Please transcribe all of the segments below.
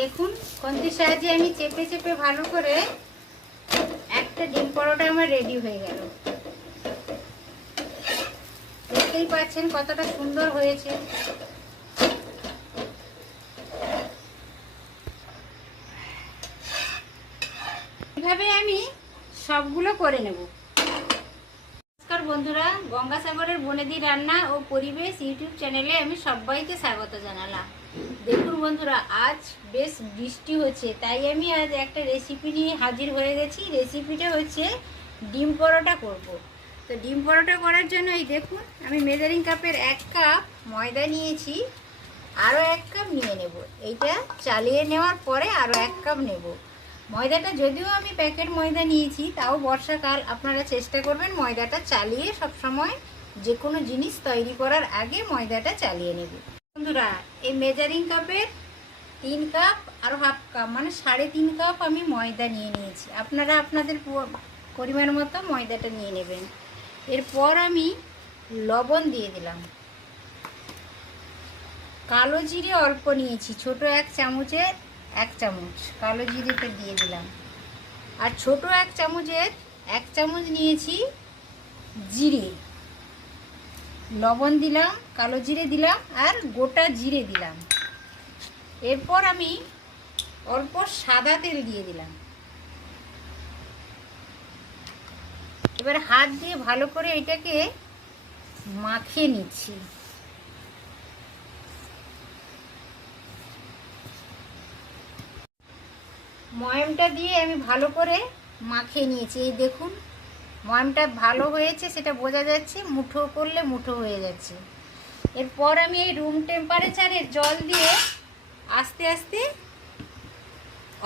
দেখুন খুন্তির সাহায্যে আমি চেপে চেপে ভালো করে একটা ডিম পরোটা আমার রেডি হয়ে গেল। দেখতেই পাচ্ছেন কতটা সুন্দর হয়েছে। এভাবে আমি সবগুলো করে নেব। নমস্কার বন্ধুরা, গঙ্গাসাগরের বনেদি রান্না ও পরিবেশ ইউটিউব চ্যানেলে আমি সবাইকে স্বাগত জানালাম। দেখুন বন্ধুরা, আজ বেশ বৃষ্টি হচ্ছে, তাই আমি আজ একটা রেসিপি নিয়ে হাজির হয়ে গেছি। রেসিপিটা হচ্ছে ডিম পরোটা করব। তো ডিম পরোটা করার জন্য এই দেখুন আমি মেজারিং কাপের 1 কাপ ময়দা নিয়েছি, আরও 1 কাপ নিয়ে নেব। এইটা চালিয়ে নেওয়ার পরে আরও 1 কাপ নেব। ময়দাটা যদিও আমি প্যাকেট ময়দা নিয়েছি, তাও বর্ষাকাল আপনারা চেষ্টা করবেন ময়দাটা চালিয়ে সব সময় যে কোনো জিনিস তৈরি করার আগে ময়দাটা চালিয়ে নেবে। বন্ধুরা, এই মেজারিং কাপের 3 কাপ আর হাফ কাপ মানে 3.5 কাপ আমি ময়দা নিয়ে নিয়েছি। আপনারা আপনাদের পরিমাণ মতো ময়দাটা নিয়ে নেবেন। এরপর আমি লবণ দিয়ে দিলাম, কালো জিরে অল্প নিয়েছি, ছোট 1 চামচের 1 চামচ কালো জিরেটা দিয়ে দিলাম। আর ছোট 1 চামচের 1 চামচ নিয়েছি জিরে। লবণ দিলাম, কালো জিরে দিলাম আর গোটা জিরে দিলাম। এরপর আমি অল্প সাদা তেল দিয়ে দিলাম। এবার হাত দিয়ে ভালো করে এটাকে মাখিয়ে নিচ্ছি। ময়ামটা দিয়ে আমি ভালো করে মাখিয়ে নিয়েছি। এই দেখুন ময়ামটা ভালো হয়েছে, সেটা বোঝা যাচ্ছে, মুঠো করলে মুঠো হয়ে যাচ্ছে। এরপর আমি এই রুম টেম্পারেচারের জল দিয়ে আস্তে আস্তে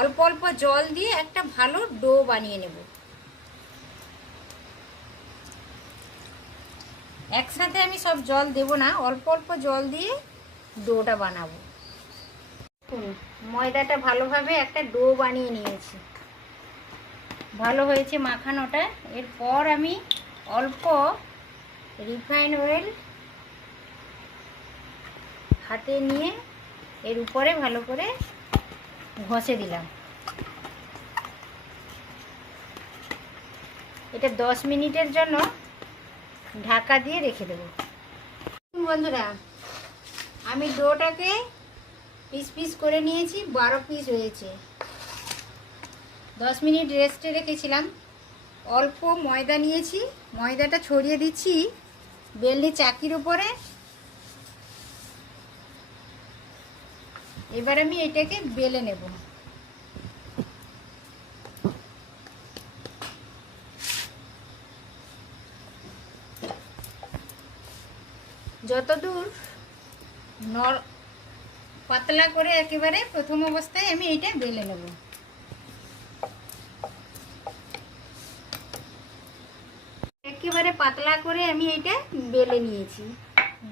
অল্প অল্প জল দিয়ে একটা ভালো ডো বানিয়ে নেব। একসাথে আমি সব জল দেব না, অল্প অল্প জল দিয়ে ডোটা বানাবো। ময়দাটা ভালোভাবে একটা ডো বানিয়ে নিয়েছি, ভালো হয়েছে মাখানোটা। এরপর আমি অল্প রিফাইন অয়েল হাতে নিয়ে এর উপরে ভালো করে ঘষে দিলাম। এটা 10 মিনিটের জন্য ঢাকা দিয়ে রেখে দেব। বন্ধুরা, আমি ডোটাকে পিস পিস করে নিয়েছি, 12 পিস হয়েছে। 10 মিনিট রেস্টে রেখেছিলাম। অল্প ময়দা নিয়েছি, ময়দাটা ছড়িয়ে দিচ্ছি বেলনি চাকির উপরে। এবার আমি এটাকে বেলে নেব। যতদূর পাতলা করে একেবারে প্রথম অবস্থায় আমি এটা বেলে নেব। একেবারে পাতলা করে আমি এটা বেলে নিয়েছি।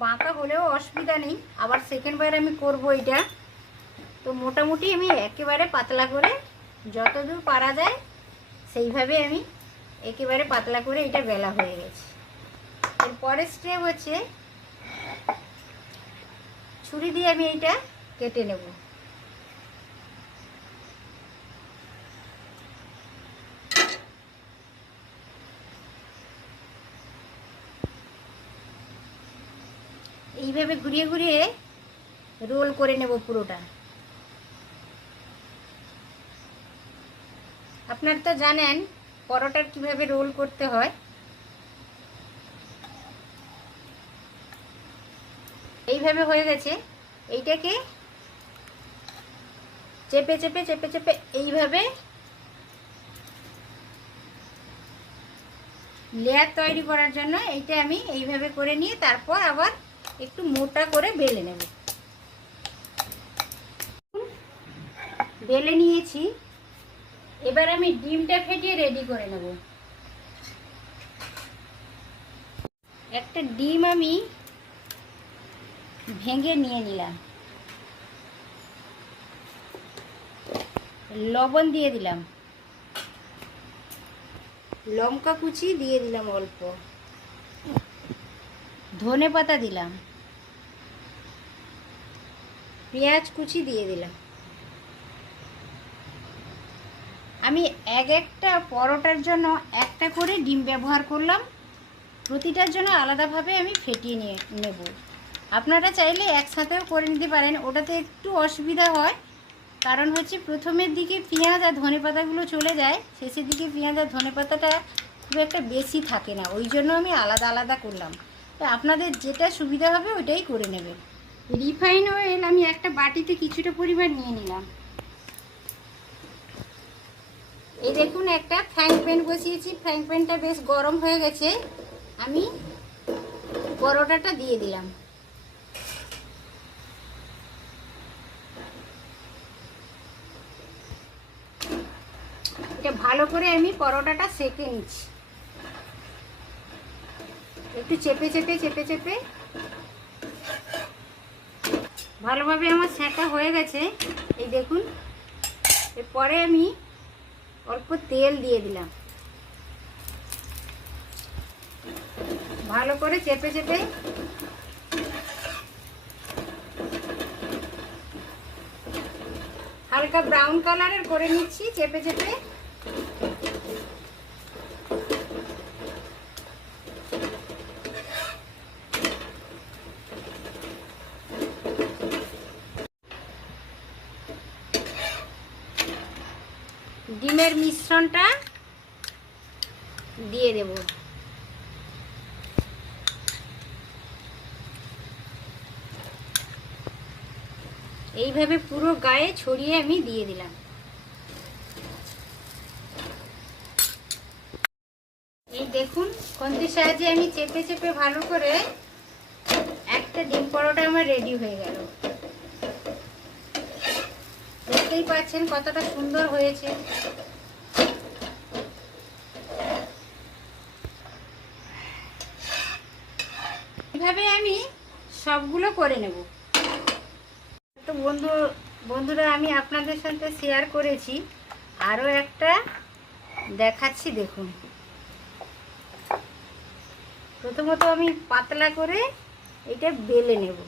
বাঁকা হলেও অসুবিধা নেই, আবার সেকেন্ডবার আমি করব এটা। তো মোটামুটি আমি একেবারে পাতলা করে যতদূর পারা যায় সেইভাবে আমি একেবারে পাতলা করে এটা বেলা হয়ে গেছে। এরপরের স্টেপ হচ্ছে ছুরি দিয়ে আমি এইটা কেটে নেব। এইভাবে ঘুরিয়ে ঘুরিয়ে রোল করে নেব পুরোটা। আপনারা তো জানেন পরোটার কিভাবে রোল করতে হয়। এইভাবে হয়ে গেছে। এইটাকে চেপে চেপে চেপে চেপে এইভাবে লেয়ার তৈরি করার জন্য এইটা আমি এইভাবে করে নিয়ে তারপর আবার একটু মোটা করে বেলে নেব। বেলে নিয়েছি। এবার আমি ডিমটা ফেটিয়ে রেডি করে নেব। একটা ডিম আমি ভেঙে নিয়ে নিলাম, লবণ দিয়ে দিলাম, লঙ্কা কুচি দিয়ে দিলাম, অল্প ধনে পাতা দিলাম, পেঁয়াজ কুচি দিয়ে দিলাম। আমি একটা পরোটার জন্য একটা করে ডিম ব্যবহার করলাম। প্রতিটার জন্য আলাদাভাবে আমি ফেটিয়ে নেব। আপনারা চাইলে একসাথেও করে নিতে পারেন, ওটাতে একটু অসুবিধা হয়, কারণ হচ্ছে প্রথমের দিকে পেঁয়াজ আর ধনেপাতাগুলো চলে যায়, শেষের দিকে পেঁয়াজ আর ধনেপাতাটা খুব একটা বেশি থাকে না, ওই জন্য আমি আলাদা আলাদা করলাম। তো আপনাদের যেটা সুবিধা হবে ওইটাই করে নেবেন। রিফাইন অয়েল আমি একটা বাটিতে কিছুটা পরিমাণ নিয়ে নিলাম। এই দেখুন একটা ফ্রাইং প্যান বসিয়েছি, ফ্রাইং প্যানটা বেশ গরম হয়ে গেছে। আমি পরোটাটা দিয়ে দিলাম। এটা ভালো করে আমি পরোটাটা সেঁকে নিচ্ছি, একটু চেপে চেপে চেপে চেপে। ভালোভাবে আমার সেঁকা হয়ে গেছে। এই দেখুন, এরপরে আমি অল্প তেল দিয়ে দিলাম, ভালো করে চেপে চেপে হালকা ব্রাউন কালারের করে নিচ্ছি চেপে চেপে। ডিমের মিশ্রণটা দিয়ে দেব। এইভাবে পুরো গায়ে ছড়িয়ে আমি দিয়ে দিলাম। এই দেখুন, খুন্তির সাহায্যে আমি চেপে চেপে ভালো করে একটা ডিম পরোটা আমার রেডি হয়ে গেল। দেখতেই পাচ্ছেন কতটা সুন্দর হয়েছে। এভাবে আমি সবগুলো করে নেব। তো বন্ধুরা, আমি আপনাদের সাথে শেয়ার করেছি, আরও একটা দেখাচ্ছি দেখুন। প্রথমত আমি পাতলা করে এটা বেলে নেব।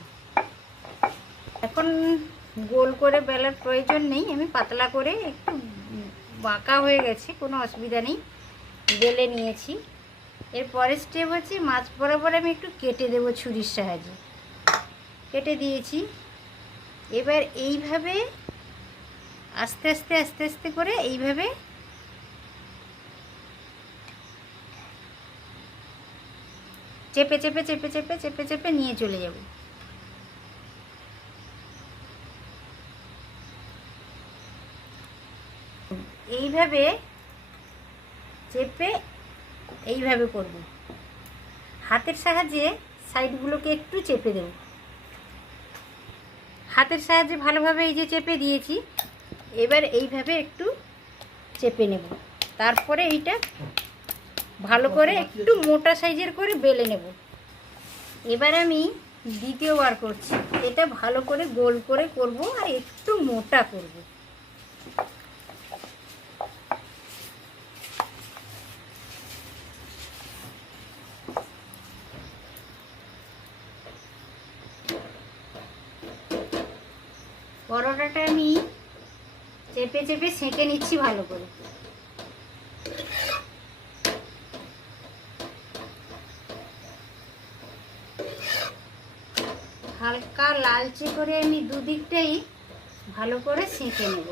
এখন গোল করে বেলার প্রয়োজন নেই, আমি পাতলা করে, একটু বাঁকা হয়ে গেছে, কোনো অসুবিধা নেই, বেলে নিয়েছি। এর পরের স্টেপ হচ্ছে মাছ বরাবর আমি একটু কেটে দেব ছুরির সাহায্যে। কেটে দিয়েছি। এবার এইভাবে আস্তে আস্তে আস্তে আস্তে করে এইভাবে চেপে চেপে চেপে চেপে চেপে চেপে নিয়ে চলে যাব। এইভাবে চেপে এইভাবে করব। হাতের সাহায্যে সাইডগুলোকে একটু চেপে দেব। হাতের সাহায্যে ভালোভাবে এই যে চেপে দিয়েছি, এবার এইভাবে একটু চেপে নেব। তারপরে এইটা ভালো করে একটু মোটা সাইজের করে বেলে নেব। এবার আমি দ্বিতীয়বার করছি, এটা ভালো করে গোল করে করব আর একটু মোটা করব। পরোটাটা আমি চেপে চেপে সেঁকে নিচ্ছি ভালো করে। হালকা লালচে করে আমি দুদিকটাই ভালো করে সেঁকে নেব।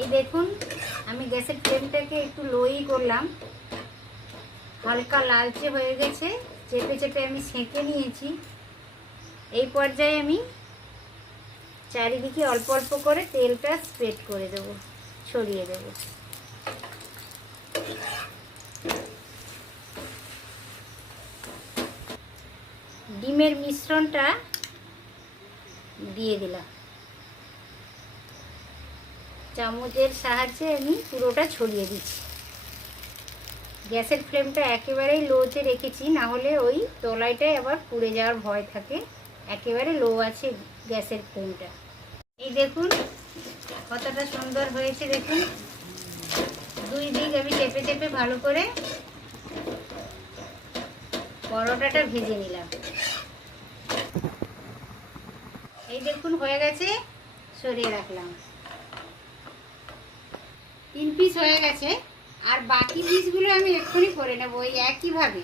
এই দেখুন, আমি গ্যাসের ফ্লেমটাকে একটু লোই করলাম, হালকা লালচে হয়ে গেছে, চেপে চেপে আমি সেঁকে নিয়েছি। এই পর্যায়ে আমি চারিদিকে অল্প অল্প করে তেলটা স্প্রেড করে দেব, ছড়িয়ে দেব। ডিমের মিশ্রণটা দিয়ে দিলাম, চামচের সাহায্যে আমি পুরোটা ছড়িয়ে দিচ্ছি। গ্যাসের ফ্লেমটা একেবারেই লোতে রেখেছি, না হলে ওই তলাইটায় আবার পুড়ে যাওয়ার ভয় থাকে। একেবারে লো আছে গ্যাসের ফ্লেমটা। এই দেখুন কতটা সুন্দর হয়েছে, দেখুন দুই দিক আমি চেপে চেপে ভালো করে পরোটাটা ভেজে নিলাম। এই দেখুন হয়ে গেছে, সরিয়ে রাখলাম। 3 পিস হয়ে গেছে, আর বাকি পিসগুলো আমি এক্ষুনি করে নেব ওই একইভাবে।